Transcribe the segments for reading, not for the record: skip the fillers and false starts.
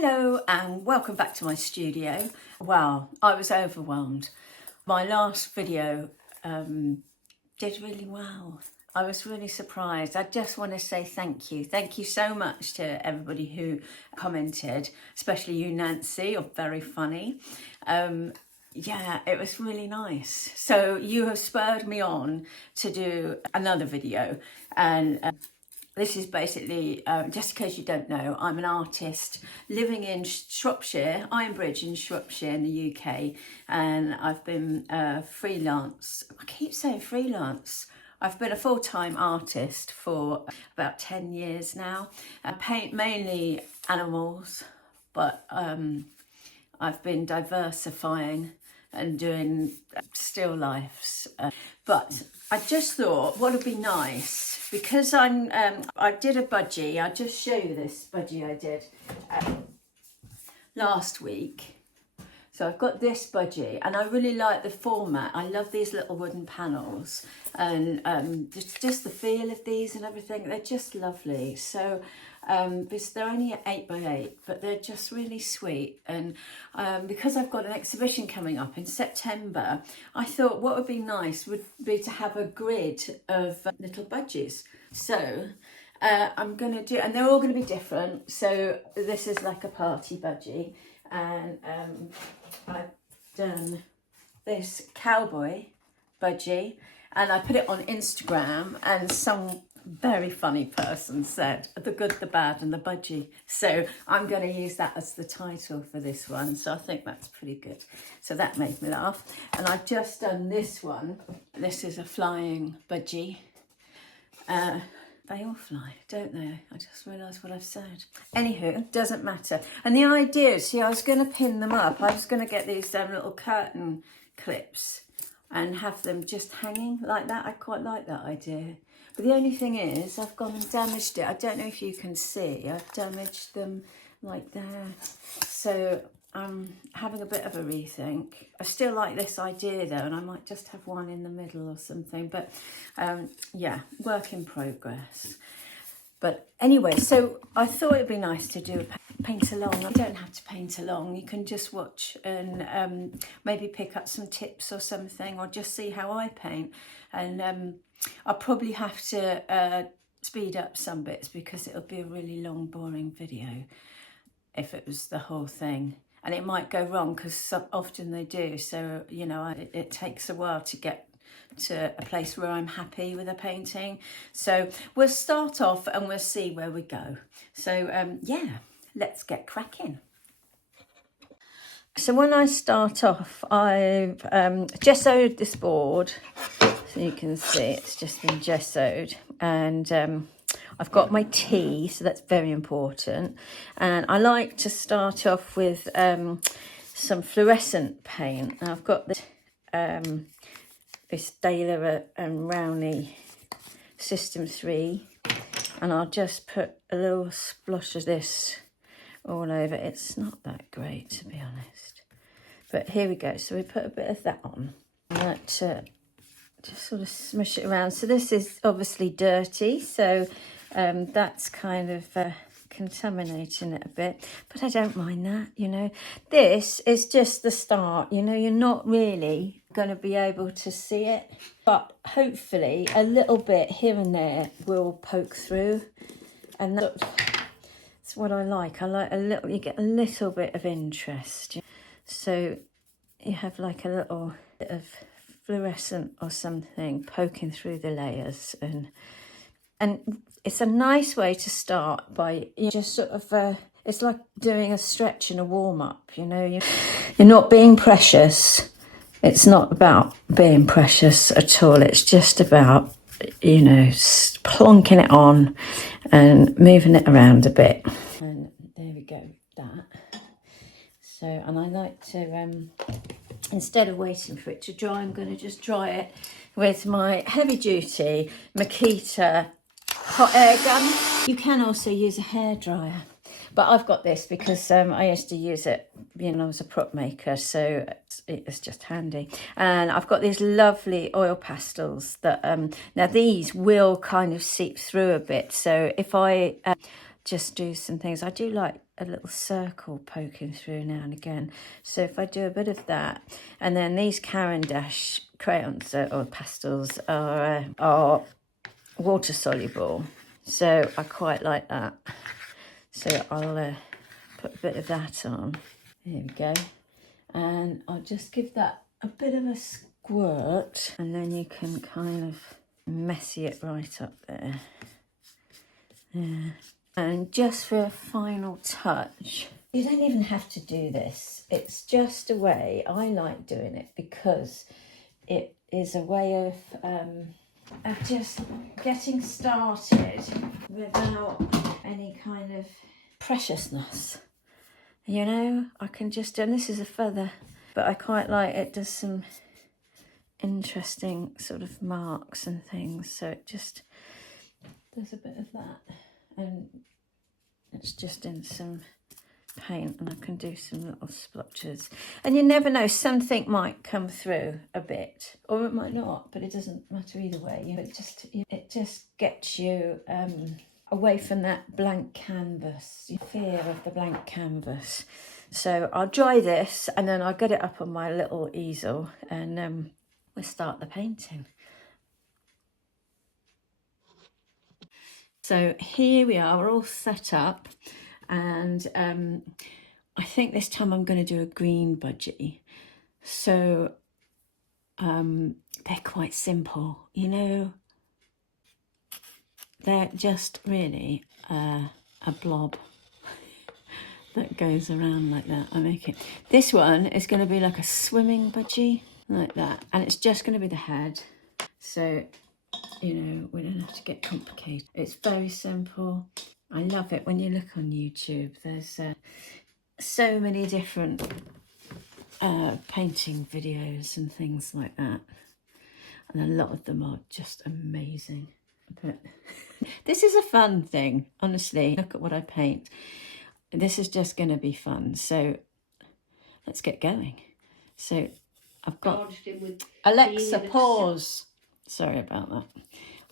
Hello and welcome back to my studio. Wow, I was overwhelmed. My last video did really well. I was really surprised. I just want to say thank you. Thank you so much to everybody who commented, especially you, Nancy. You're very funny. Yeah, it was really nice. So you have spurred me on to do another video, and this is basically, just in case you don't know, I'm an artist living in Shropshire, Ironbridge in Shropshire in the UK, and I've been freelance. I keep saying freelance. I've been a full-time artist for about 10 years now. I paint mainly animals, but I've been diversifying and doing still lifes. But I just thought what would be nice, because I did a budgie. I'll just show you this budgie I did last week. So I've got this budgie and I really like the format. I love these little wooden panels and just the feel of these and everything. They're just lovely. So they're only 8x8, but they're just really sweet. And because I've got an exhibition coming up in September, I thought what would be nice would be to have a grid of little budgies. So I'm going to do, and they're all going to be different. So this is like a party budgie. And I've done this cowboy budgie and I put it on Instagram, and some very funny person said the good, the bad and the budgie. So I'm going to use that as the title for this one. So I think that's pretty good. So that made me laugh. And I've just done this one. This is a flying budgie. They all fly, don't they? I just realised what I've said. Anywho, doesn't matter. And the idea, see, I was going to pin them up. I was going to get these little curtain clips and have them just hanging like that. I quite like that idea. But the only thing is, I've gone and damaged it. I don't know if you can see. I've damaged them like there. So I'm having a bit of a rethink. I still like this idea though, and I might just have one in the middle or something. But yeah, work in progress. But anyway, so I thought it'd be nice to do a paint along. I don't have to paint along. You can just watch and maybe pick up some tips or something, or just see how I paint. And I'll probably have to speed up some bits because it'll be a really long, boring video if it was the whole thing. And it might go wrong because often they do. So, you know, it takes a while to get to a place where I'm happy with a painting. So we'll start off and we'll see where we go. So, yeah, let's get cracking. So when I start off, I've gessoed this board. So you can see it's just been gessoed. And I've got my tea, so that's very important. And I like to start off with some fluorescent paint. And I've got this Daler and Rowney System 3. And I'll just put a little splotch of this all over. It's not that great, to be honest. But here we go. So we put a bit of that on. And that just sort of smush it around. So this is obviously dirty, so that's kind of contaminating it a bit, but I don't mind that, you know. This is just the start, you know. You're not really going to be able to see it, but hopefully a little bit here and there will poke through, and that's what I like. I like a little, you get a little bit of interest, so you have like a little bit of fluorescent or something poking through the layers, and it's a nice way to start by just sort of it's like doing a stretch and a warm-up, you know. You're not being precious. It's not about being precious at all. It's just about, you know, plonking it on and moving it around a bit. And there we go, that. So, and I like to instead of waiting for it to dry, I'm going to just dry it with my heavy-duty Makita hot air gun. You can also use a hairdryer, but I've got this because I used to use it, you know, I was a prop maker, so it's just handy. And I've got these lovely oil pastels that now these will kind of seep through a bit, so if I just do some things. I do like a little circle poking through now and again. So if I do a bit of that, and then these Caran d'Ache crayons or pastels are water soluble. So I quite like that. So I'll put a bit of that on. There we go. And I'll just give that a bit of a squirt, and then you can kind of messy it right up there. Yeah. And just for a final touch, you don't even have to do this. It's just a way, I like doing it because it is a way of just getting started without any kind of preciousness. You know, I can just, and this is a feather, but I quite like it does some interesting sort of marks and things. So it just does a bit of that. And it's just in some paint, and I can do some little splotches. And you never know, something might come through a bit, or it might not, but it doesn't matter either way. You know, it just gets you away from that blank canvas, fear of the blank canvas. So I'll dry this, and then I'll get it up on my little easel, and we'll start the painting. So here we are, we're all set up, and I think this time I'm going to do a green budgie. So they're quite simple, you know, they're just really a blob that goes around like that. I make it. This one is going to be like a swimming budgie, like that, and it's just going to be the head. So, you know, we don't have to get complicated. It's very simple. I love it when you look on YouTube. There's so many different painting videos and things like that. And a lot of them are just amazing. But this is a fun thing, honestly. Look at what I paint. This is just going to be fun. So let's get going. So I've got... Alexa, pause. Sorry about that.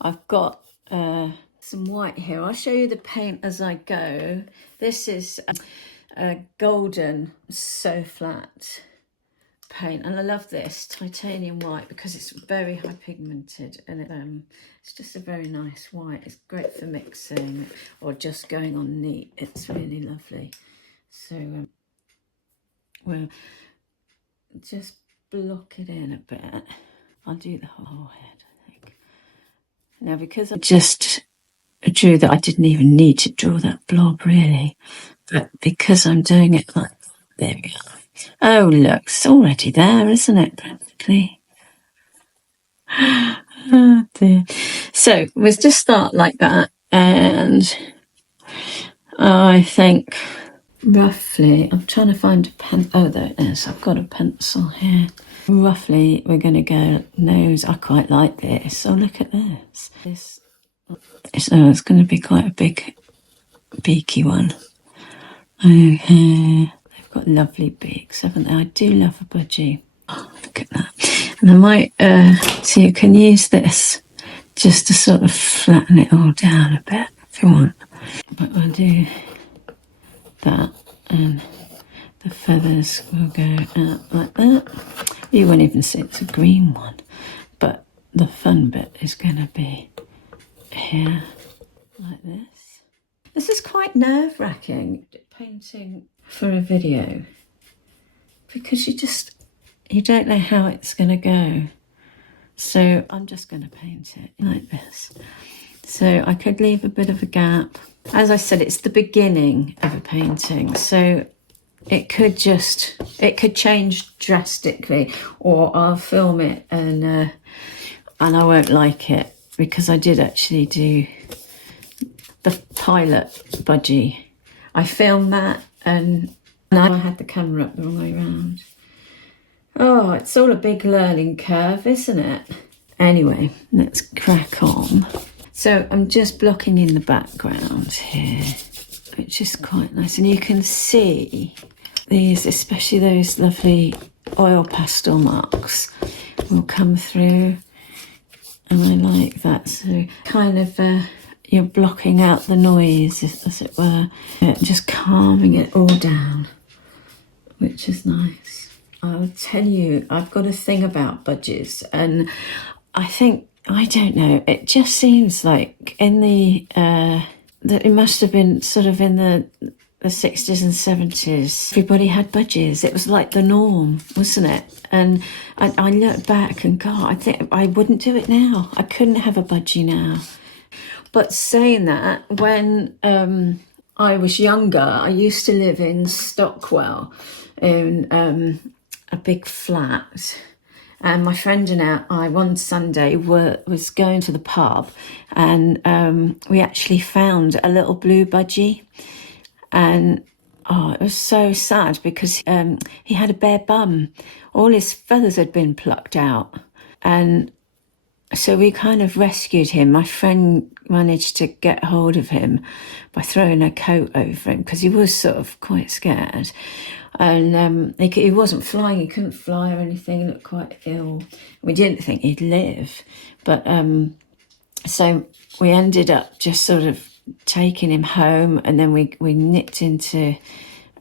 I've got some white here. I'll show you the paint as I go. This is a golden So Flat paint, and I love this titanium white because it's very high pigmented, and it's just a very nice white. It's great for mixing or just going on neat. It's really lovely. So we'll just block it in a bit. I'll do the whole head, I think. Now, because I just drew that, I didn't even need to draw that blob really, but because I'm doing it like, there we go. Oh, look, it's already there, isn't it, practically? Oh, dear. So we'll just start like that, and I think roughly, I'm trying to find a pen. Oh, there it is. I've got a pencil here. Roughly, we're going to go nose. I quite like this. Oh, look at this. It's going to be quite a big, beaky one. Okay. They've got lovely beaks, haven't they? I do love a budgie. Oh, look at that. And I might, so you can use this just to sort of flatten it all down a bit if you want. But I'll do that, and the feathers will go out like that. You won't even see it's a green one, but the fun bit is going to be here, like this. This is quite nerve-wracking, painting for a video, because you don't know how it's going to go. So I'm just going to paint it like this. So I could leave a bit of a gap. As I said, it's the beginning of a painting, so it could change drastically, or I'll film it and I won't like it, because I did actually do the pilot budgie. I filmed that, and I had the camera up the wrong way around. Oh, it's all a big learning curve, isn't it? Anyway, let's crack on. So I'm just blocking in the background here, which is quite nice. And you can see these, especially those lovely oil pastel marks, will come through. And I like that. So kind of, you're blocking out the noise, as it were, just calming it all down, which is nice. I'll tell you, I've got a thing about budgies, and I think, I don't know, it just seems like in that it must have been sort of in the 60s and 70s, everybody had budgies. It was like the norm, wasn't it? And I look back and, God, I think I wouldn't do it now. I couldn't have a budgie now. But saying that, when I was younger, I used to live in Stockwell in a big flat. And my friend and I one Sunday was going to the pub, and we actually found a little blue budgie. And it was so sad because he had a bare bum. All his feathers had been plucked out. And so we kind of rescued him. My friend managed to get hold of him by throwing a coat over him because he was sort of quite scared. And he wasn't flying, he couldn't fly or anything, he looked quite ill. We didn't think he'd live. But so we ended up just sort of taking him home, and then we nipped into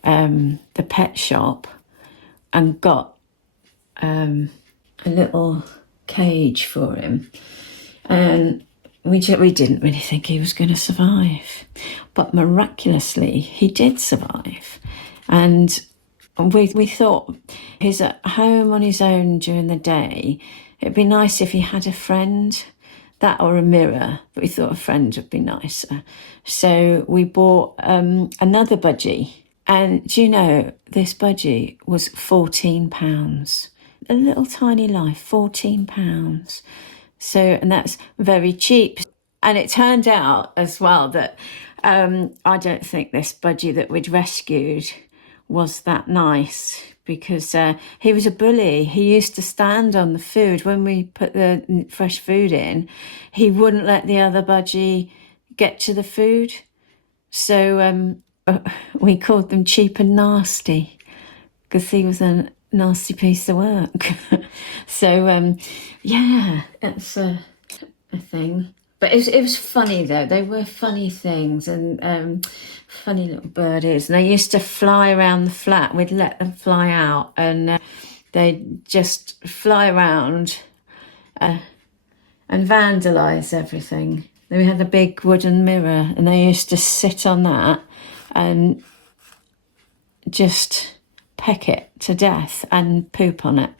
the pet shop and got a little cage for him. And we didn't really think he was going to survive. But miraculously, he did survive. And we thought he's at home on his own during the day. It'd be nice if he had a friend, that or a mirror, but we thought a friend would be nicer. So we bought another budgie. And do you know, this budgie was £14. A little tiny life, £14. So, and that's very cheap. And it turned out as well that I don't think this budgie that we'd rescued was that nice, because he was a bully. He used to stand on the food when we put the fresh food in. He wouldn't let the other budgie get to the food. So we called them cheap and nasty, because he was a nasty piece of work. So yeah, that's a thing. But it was funny though. They were funny things, and funny little birdies. And they used to fly around the flat. We'd let them fly out, and they'd just fly around and vandalise everything. Then we had a big wooden mirror, and they used to sit on that and just peck it to death and poop on it.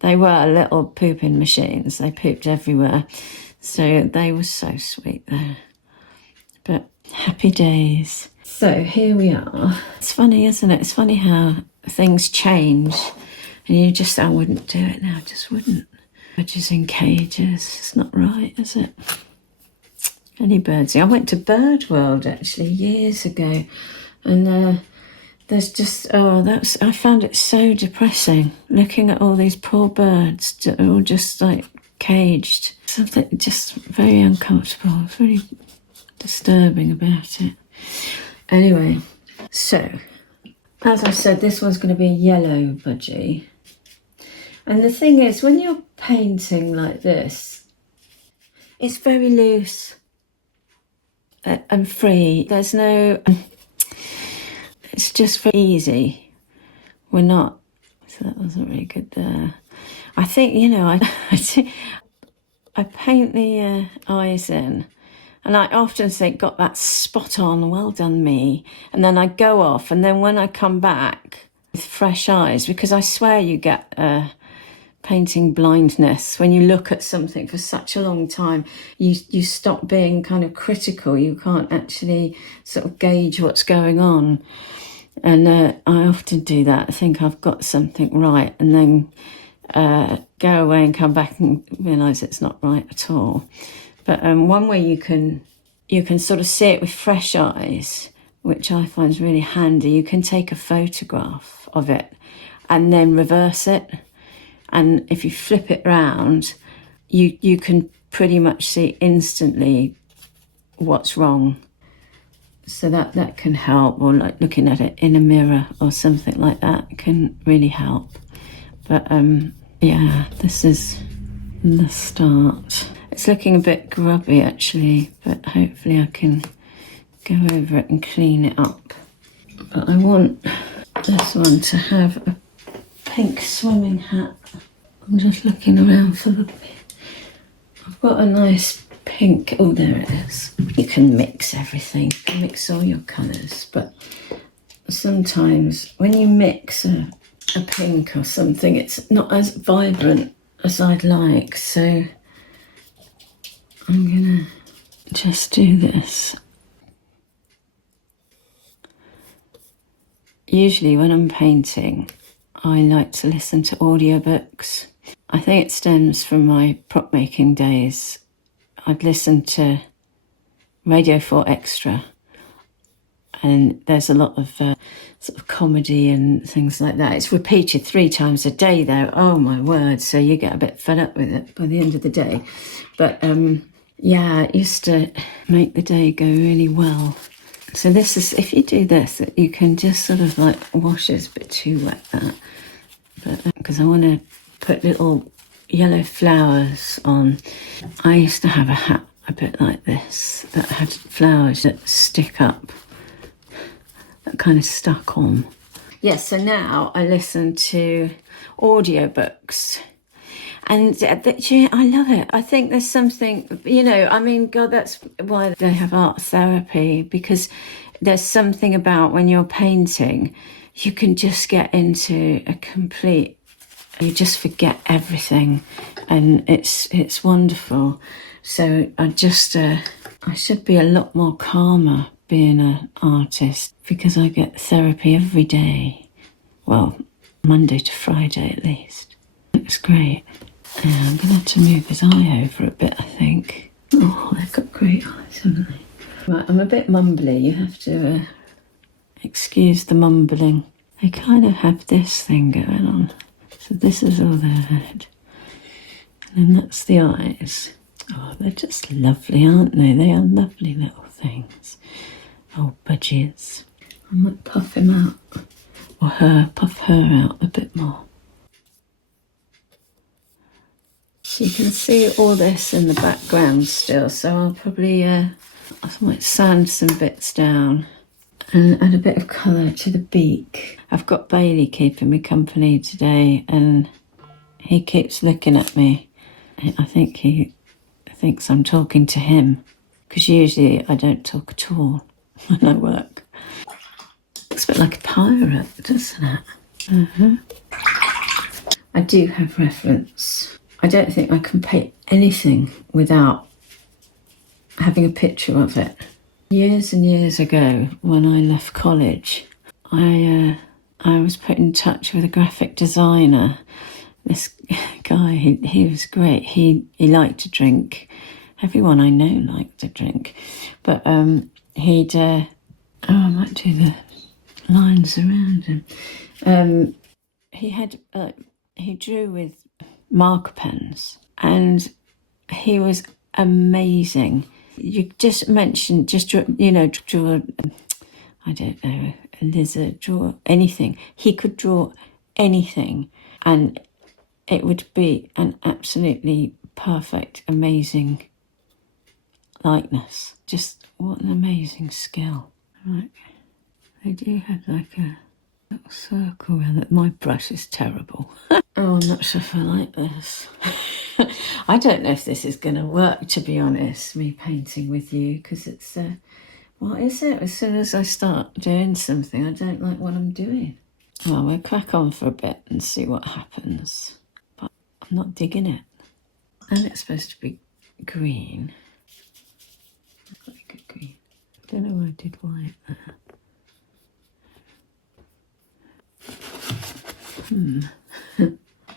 They were little pooping machines. They pooped everywhere. So they were so sweet there. But happy days. So here we are. It's funny, isn't it? It's funny how things change. And you just, I wouldn't do it now, just wouldn't. Budgies in cages, it's not right, is it? Any birds? I went to Bird World actually years ago. And there's just, I found it so depressing, looking at all these poor birds, all just like caged. Something just very uncomfortable, very disturbing about it. Anyway, so, as I said, this one's going to be a yellow budgie. And the thing is, when you're painting like this, it's very loose and free. There's no... It's just very easy. We're not... So that wasn't really good there. I think, you know, I paint the eyes in, and I often think, got that spot on, well done me. And then I go off, and then when I come back with fresh eyes, because I swear you get painting blindness when you look at something for such a long time, you stop being kind of critical. You can't actually sort of gauge what's going on. And I often do that. I think I've got something right, and then go away and come back and realise it's not right at all. But one way you can sort of see it with fresh eyes, which I find is really handy. You can take a photograph of it and then reverse it. And if you flip it round, you can pretty much see instantly what's wrong. So that can help, or like looking at it in a mirror or something like that can really help. But yeah, this is the start. It's looking a bit grubby actually, but hopefully I can go over it and clean it up. But I want this one to have a pink swimming hat. I'm just looking around for the... I've got a nice pink... Oh, there it is. You can mix everything, mix all your colours, but sometimes when you mix a pink or something, it's not as vibrant as I'd like, so I'm gonna just do this. Usually when I'm painting, I like to listen to audiobooks. I think it stems from my prop making days. I'd listen to Radio 4 Extra, and there's a lot of sort of comedy and things like that. It's repeated 3 times a day though, oh my word, so you get a bit fed up with it by the end of the day. But yeah, it used to make the day go really well. So this is, if you do this, you can just sort of like wash it. It's a bit too wet that, but because I want to put little yellow flowers on. I used to have a hat a bit like this that had flowers that stick up, that kind of stuck on. Yes, so now I listen to audiobooks. And I love it. I think there's something, you know, I mean, God, that's why they have art therapy, because there's something about when you're painting, you can just get into a complete, you just forget everything, and it's wonderful. So I should be a lot more calmer being an artist, because I get therapy every day. Well, Monday to Friday at least. It's great. Yeah, I'm going to have to move his eye over a bit, I think. Oh, they've got great eyes, haven't they? Right, I'm a bit mumbly. You have to excuse the mumbling. They kind of have this thing going on. So this is all their head. And then that's the eyes. Oh, they're just lovely, aren't they? They are lovely little things. Oh, Budgies. I might puff him out. Or her, puff her out a bit more. You can see all this in the background still, so I'll probably I might sand some bits down and add a bit of colour to the beak. I've got Bailey keeping me company today, and he keeps looking at me. I think he thinks I'm talking to him, because usually I don't talk at all when I work. Looks a bit like a pirate, doesn't it? I do have reference. I don't think I can paint anything without having a picture of it. Years and years ago, when I left college, I was put in touch with a graphic designer. This guy, he was great. He liked to drink. Everyone I know liked to drink. But he'd... I might do the lines around him. He drew with marker pens, and he was amazing. You just mentioned, draw, I don't know, a lizard, draw anything. He could draw anything, and it would be an absolutely perfect, amazing likeness. Just what an amazing skill. Right, they do have like a little circle around it. My brush is terrible. Oh, I'm not sure if I like this. I don't know if this is going to work, to be honest, me painting with you, because it's, what is it? As soon as I start doing something, I don't like what I'm doing. Well, we'll crack on for a bit and see what happens. But I'm not digging it. And it's supposed to be green. Like a green. I don't know why I did white there.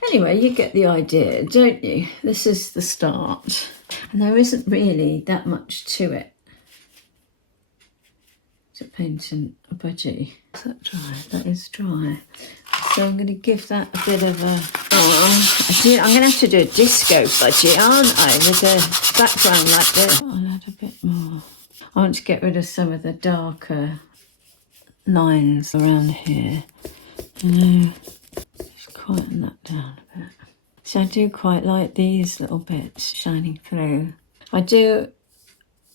Anyway, you get the idea, don't you? This is the start. And there isn't really that much to it. To painting a budgie. Is that dry? That is dry. So I'm going to give that a bit of a... I'm going to have to do a disco budgie, aren't I? With a background like this. I'll add a bit more. I want to get rid of some of the darker lines around here. Just quieten that down a bit. So I do quite like these little bits shining through. I do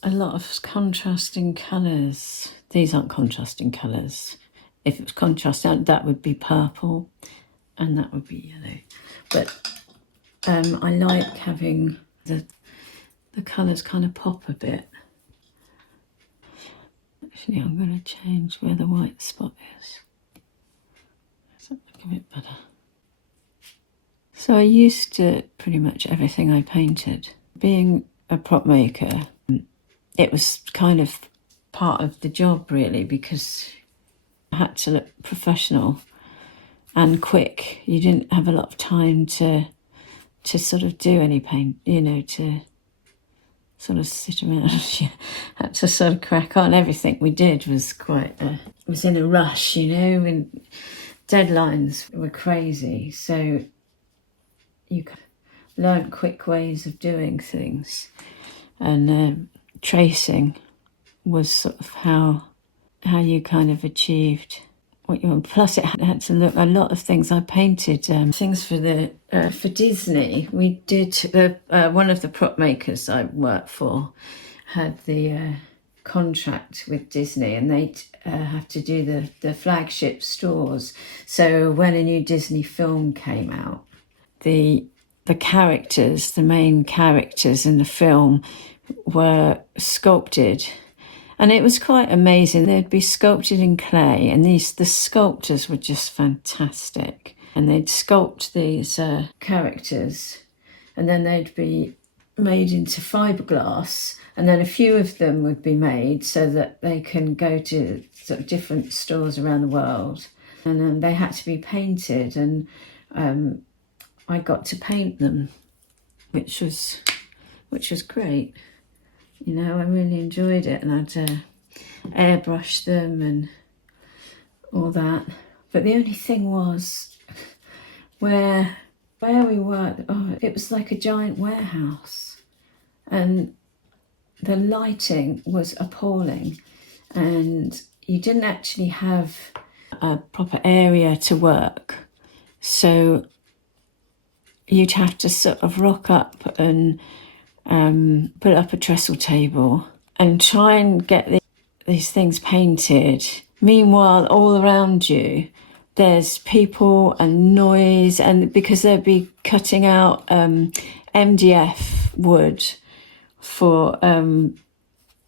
a lot of contrasting colours. These aren't contrasting colours. If it was contrasting, that would be purple and that would be yellow. But I like having the colours kind of pop a bit. Actually, I'm going to change where the white spot is. Does that look a bit better? So I used to pretty much everything I painted. Being a prop maker, it was kind of part of the job really, because I had to look professional and quick. You didn't have a lot of time to sort of do any paint, you know, to sort of sit around. You had to sort of crack on. Everything we did was was in a rush, you know, and deadlines were crazy. So you learn quick ways of doing things, and tracing was sort of how you kind of achieved what you want. Plus it had to look, a lot of things I painted, things for Disney. We did, one of the prop makers I worked for had the contract with Disney, and they'd have to do the flagship stores. So when a new Disney film came out, the characters, the main characters in the film were sculpted, and it was quite amazing. They'd be sculpted in clay, and the sculptors were just fantastic. And they'd sculpt these characters, and then they'd be made into fiberglass, and then a few of them would be made so that they can go to sort of different stores around the world, and they had to be painted, and I got to paint them, which was great. You know, I really enjoyed it, and I'd airbrush them and all that. But the only thing was, where we were, it was like a giant warehouse, and the lighting was appalling, and you didn't actually have a proper area to work. So you'd have to sort of rock up and put up a trestle table and try and get these things painted. Meanwhile, all around you, there's people and noise, and because they'd be cutting out MDF wood for,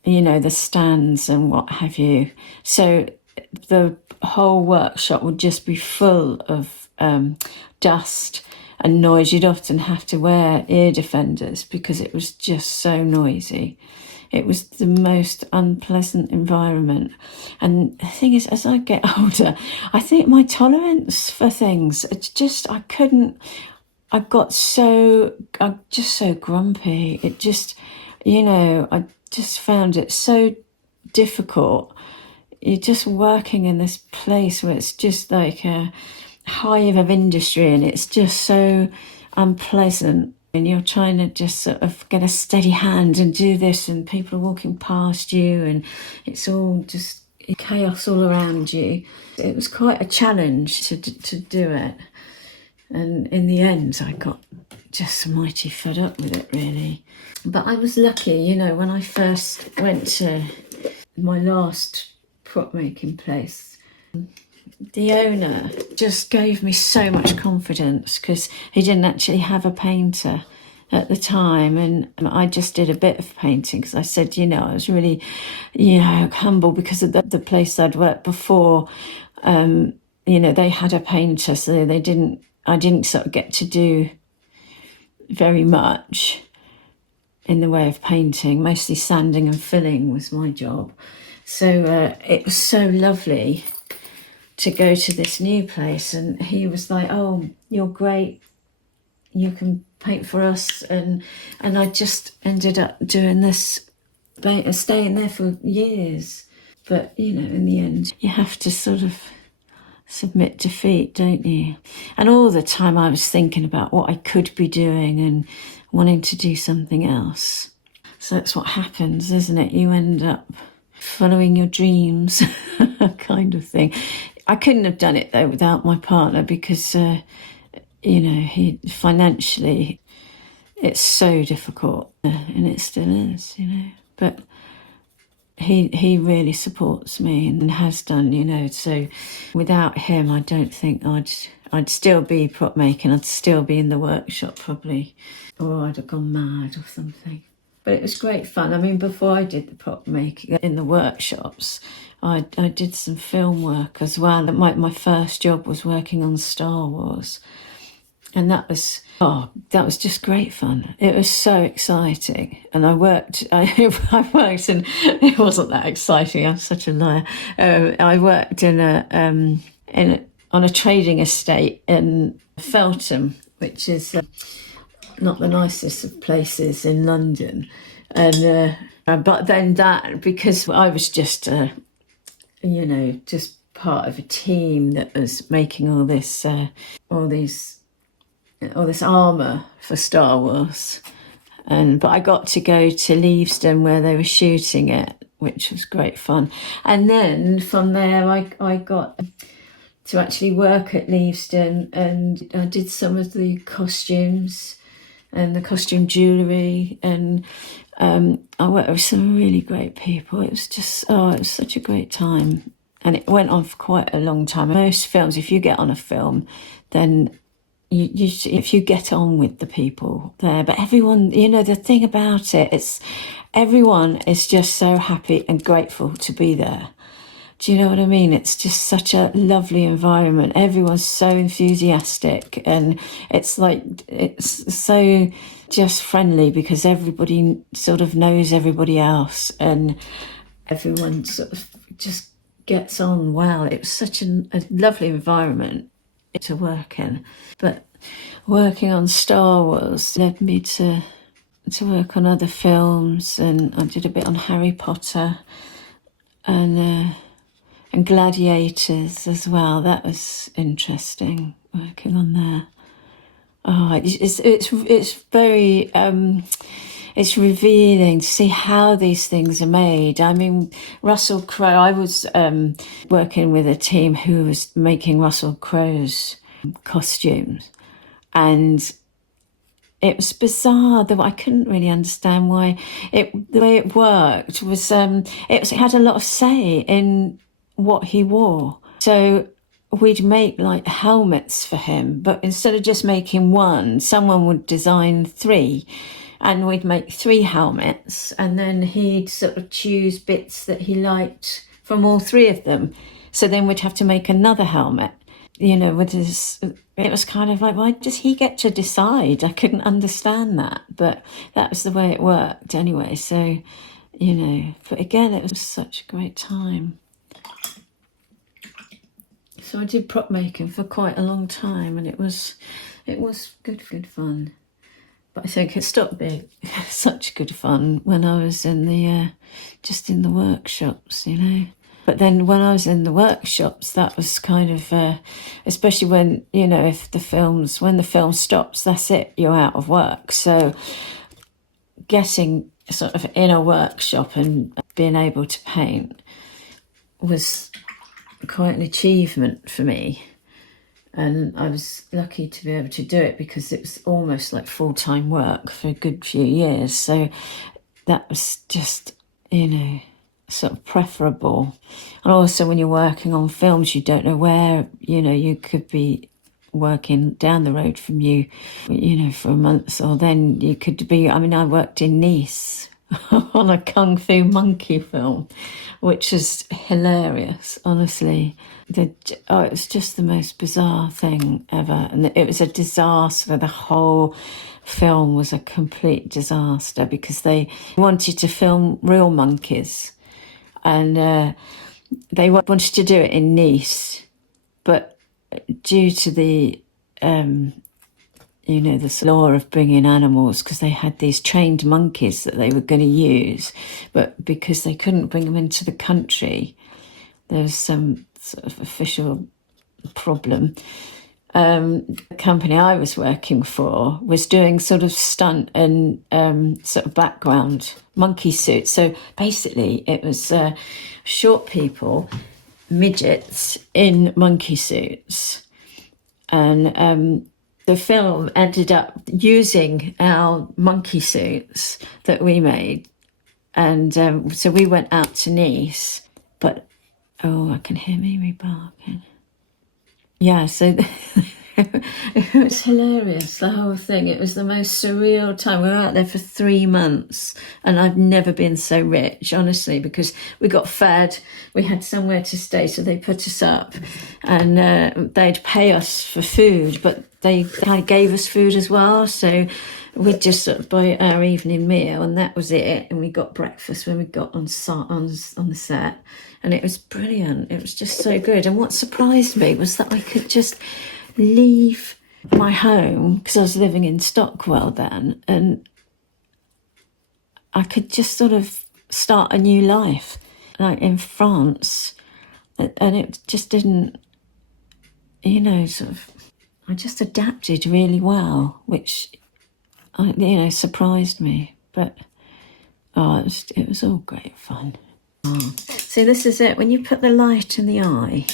you know, the stands and what have you. So the whole workshop would just be full of dust and noise. You'd often have to wear ear defenders because it was just so noisy. It was the most unpleasant environment. And the thing is, as I get older, I think my tolerance for things, it's just, I'm just so grumpy. It just, you know, I just found it so difficult. You're just working in this place where it's just like a hive of industry, and it's just so unpleasant, and you're trying to just sort of get a steady hand and do this, and people are walking past you, and it's all just chaos all around you. It was quite a challenge to do it, and in the end I got just mighty fed up with it really. But I was lucky, you know, when I first went to my last prop making place, the owner just gave me so much confidence, because he didn't actually have a painter at the time, and I just did a bit of painting because I said, you know, I was really, you know, humble because of the place I'd worked before. You know, they had a painter, so I didn't sort of get to do very much in the way of painting. Mostly sanding and filling was my job. So it was so lovely to go to this new place, and he was like, oh, you're great, you can paint for us, and I just ended up doing this, staying there for years. But you know, in the end you have to sort of submit defeat, don't you? And all the time I was thinking about what I could be doing and wanting to do something else. So that's what happens, isn't it? You end up following your dreams kind of thing. I couldn't have done it though without my partner, because you know, he financially, it's so difficult, and it still is, you know. But he really supports me and has done, you know. So without him, I don't think I'd still be prop making. I'd still be in the workshop probably, or I'd have gone mad or something. But it was great fun. I mean, before I did the prop making in the workshops, I did some film work as well. My first job was working on Star Wars. And that was just great fun. It was so exciting. And I worked, and it wasn't that exciting. I'm such a liar. I worked on a trading estate in Feltham, which is not the nicest of places in London. And but then because I was just, you know, just part of a team that was making all this armour for Star Wars. But I got to go to Leavesden where they were shooting it, which was great fun. And then from there I got to actually work at Leavesden, and I did some of the costumes and the costume jewellery, and I worked with some really great people. It was just, it was such a great time. And it went on for quite a long time. Most films, if you get on a film, then if you get on with the people there, but everyone, you know, the thing about it, it's everyone is just so happy and grateful to be there. Do you know what I mean? It's just such a lovely environment. Everyone's so enthusiastic, and it's like, it's so just friendly because everybody sort of knows everybody else, and everyone sort of just gets on well. It was such a lovely environment to work in. But working on Star Wars led me to work on other films, and I did a bit on Harry Potter and Gladiators as well. That was interesting, working on there. Oh, it's very it's revealing to see how these things are made. I mean, Russell Crowe, I was working with a team who was making Russell Crowe's costumes, and it was bizarre that I couldn't really understand why the way it worked was it had a lot of say in what he wore. So we'd make like helmets for him, but instead of just making one, someone would design three, and we'd make 3 helmets, and then he'd sort of choose bits that he liked from all 3 of them. So then we'd have to make another helmet, you know, with his, it was kind of like, why does he get to decide? I couldn't understand that, but that was the way it worked anyway. So, you know, but again, it was such a great time. So I did prop making for quite a long time, and it was good fun. But I think it stopped being such good fun when I was in the just in the workshops, you know. But then when I was in the workshops, that was kind of, especially when, you know, when the film stops, that's it, you're out of work. So getting sort of in a workshop and being able to paint was quite an achievement for me. And I was lucky to be able to do it because it was almost like full-time work for a good few years. So that was just, you know, sort of preferable. And also when you're working on films, you don't know where, you know, you could be working down the road from you, you know, for a month, or then you could be, I mean, I worked in Nice on a Kung Fu monkey film, which is hilarious, honestly. It was just the most bizarre thing ever. And it was a disaster. The whole film was a complete disaster because they wanted to film real monkeys. And they wanted to do it in Nice. But due to the, you know, this law of bringing animals, because they had these trained monkeys that they were going to use, but because they couldn't bring them into the country, there was some sort of official problem. The company I was working for was doing sort of stunt and sort of background monkey suits. So basically it was short people, midgets in monkey suits. And the film ended up using our monkey suits that we made. And so we went out to Nice. But, oh, I can hear Mimi barking. Yeah, so it was hilarious, the whole thing. It was the most surreal time. We were out there for 3 months, and I've never been so rich, honestly, because we got fed, we had somewhere to stay, so they put us up, and they'd pay us for food, but they kind of gave us food as well, so we'd just sort of buy our evening meal, and that was it. And we got breakfast when we got on the set, and it was brilliant. It was just so good. And what surprised me was that I could just leave my home, because I was living in Stockwell then, and I could just sort of start a new life, like in France, and it just didn't, you know, sort of, I just adapted really well, which, you know, surprised me. But oh, it was all great fun. Oh. See, this is it. When you put the light in the eye,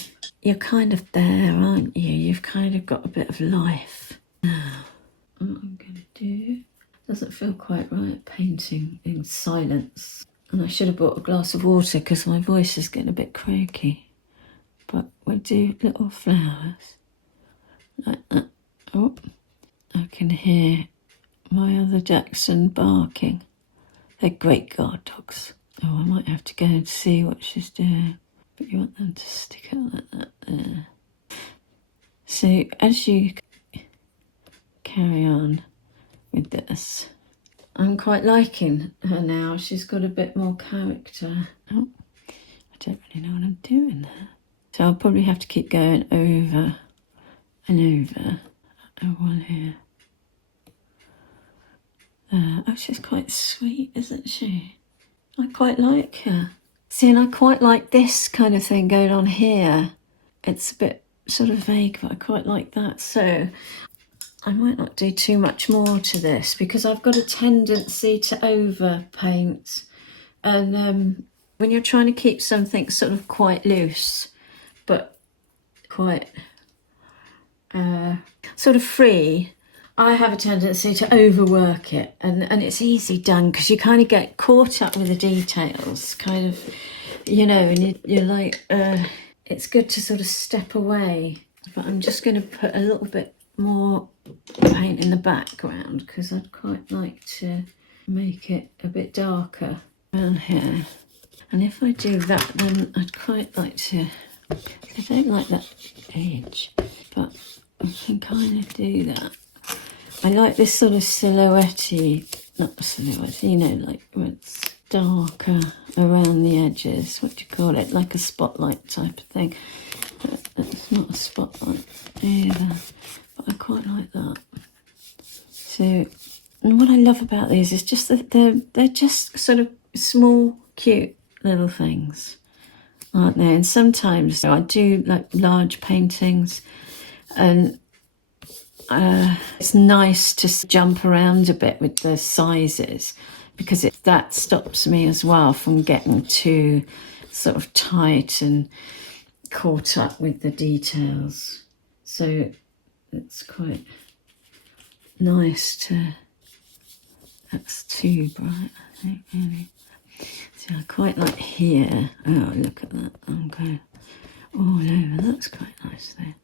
you're kind of there, aren't you? You've kind of got a bit of life. Now, what I'm going to do, doesn't feel quite right painting in silence. And I should have brought a glass of water because my voice is getting a bit croaky. But we'll do little flowers like that. Oh, I can hear my other Jackson barking. They're great guard dogs. Oh, I might have to go and see what she's doing. But you want them to stick out like that there. So as you carry on with this, I'm quite liking her now. She's got a bit more character. Oh, I don't really know what I'm doing there. So I'll probably have to keep going over and over. Oh, one here. Oh, she's quite sweet, isn't she? I quite like her. See, and I quite like this kind of thing going on here. It's a bit sort of vague, but I quite like that. So I might not do too much more to this because I've got a tendency to overpaint. And when you're trying to keep something sort of quite loose, but quite sort of free, I have a tendency to overwork it, and it's easy done because you kind of get caught up with the details, kind of, you know, and you're like, it's good to sort of step away. But I'm just going to put a little bit more paint in the background because I'd quite like to make it a bit darker around here. And if I do that, then I'd quite like to, I don't like that edge, but I can kind of do that. I like this sort of silhouette-y, not silhouette, you know, like when it's darker around the edges. What do you call it? Like a spotlight type of thing. But it's not a spotlight either. But I quite like that. So, and what I love about these is just that they're just sort of small, cute little things, aren't they? And sometimes I do like large paintings, and it's nice to jump around a bit with the sizes because that stops me as well from getting too sort of tight and caught up with the details. So it's quite nice to, that's too bright, I think, really. So I quite like here. Oh, look at that. I'm going all over. That's quite nice there.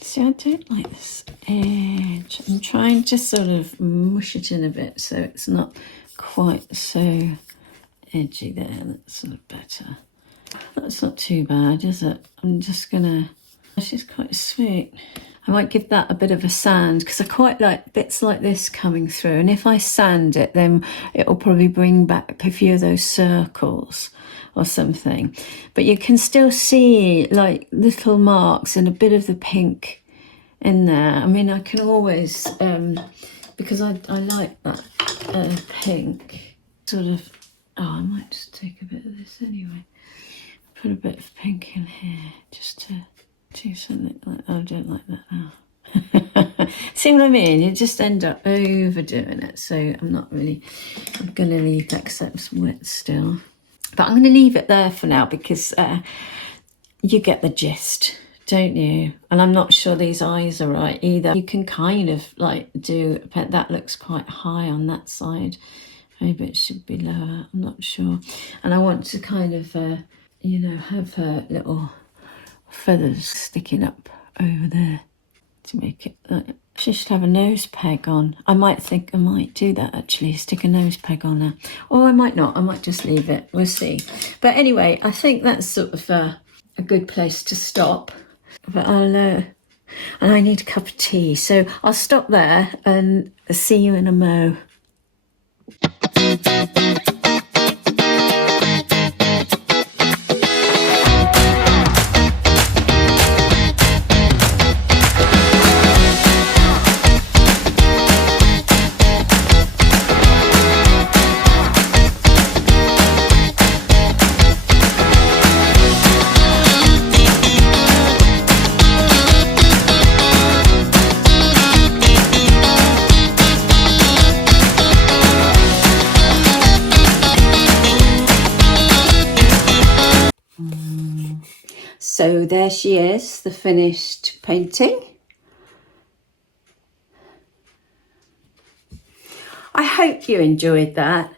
See, I don't like this edge. I'm trying to sort of mush it in a bit so it's not quite so edgy there. That's sort of better. That's not too bad, is it? I'm just gonna, she's quite sweet. I might give that a bit of a sand because I quite like bits like this coming through, and if I sand it, then it'll probably bring back a few of those circles or something. But you can still see like little marks and a bit of the pink in there. I mean, I can always, because I like that pink sort of, oh, I might just take a bit of this anyway. Put a bit of pink in here just to do something like, oh, I don't like that now. See what I mean? You just end up overdoing it. So I'm not really, I'm going to leave that because that's wet still. But I'm going to leave it there for now because you get the gist, don't you? And I'm not sure these eyes are right either. You can kind of like do, but that looks quite high on that side. Maybe it should be lower, I'm not sure. And I want to kind of, you know, have her little feathers sticking up over there to make it like, she should have a nose peg on. I might think I might do that actually, stick a nose peg on her. Or I might not, I might just leave it, we'll see. But anyway, I think that's sort of a good place to stop. But and I need a cup of tea, so I'll stop there and see you in a mo. So there she is, the finished painting. I hope you enjoyed that.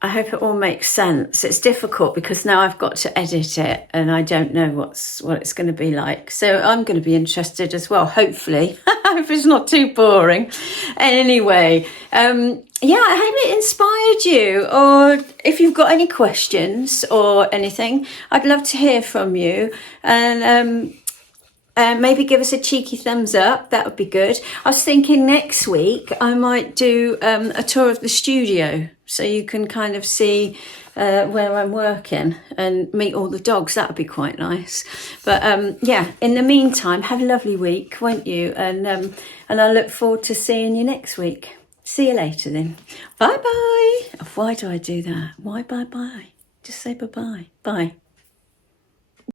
I hope it all makes sense. It's difficult because now I've got to edit it and I don't know what it's going to be like. So I'm going to be interested as well, hopefully. I hope it's not too boring. Anyway, yeah, I hope it inspired you. Or if you've got any questions or anything, I'd love to hear from you. And maybe give us a cheeky thumbs up. That would be good. I was thinking next week I might do a tour of the studio so you can kind of see where I'm working and meet all the dogs. That would be quite nice. But yeah, in the meantime, have a lovely week, won't you? And I look forward to seeing you next week. See you later then. Bye bye. Why do I do that? Why bye bye? Just say bye bye. Bye.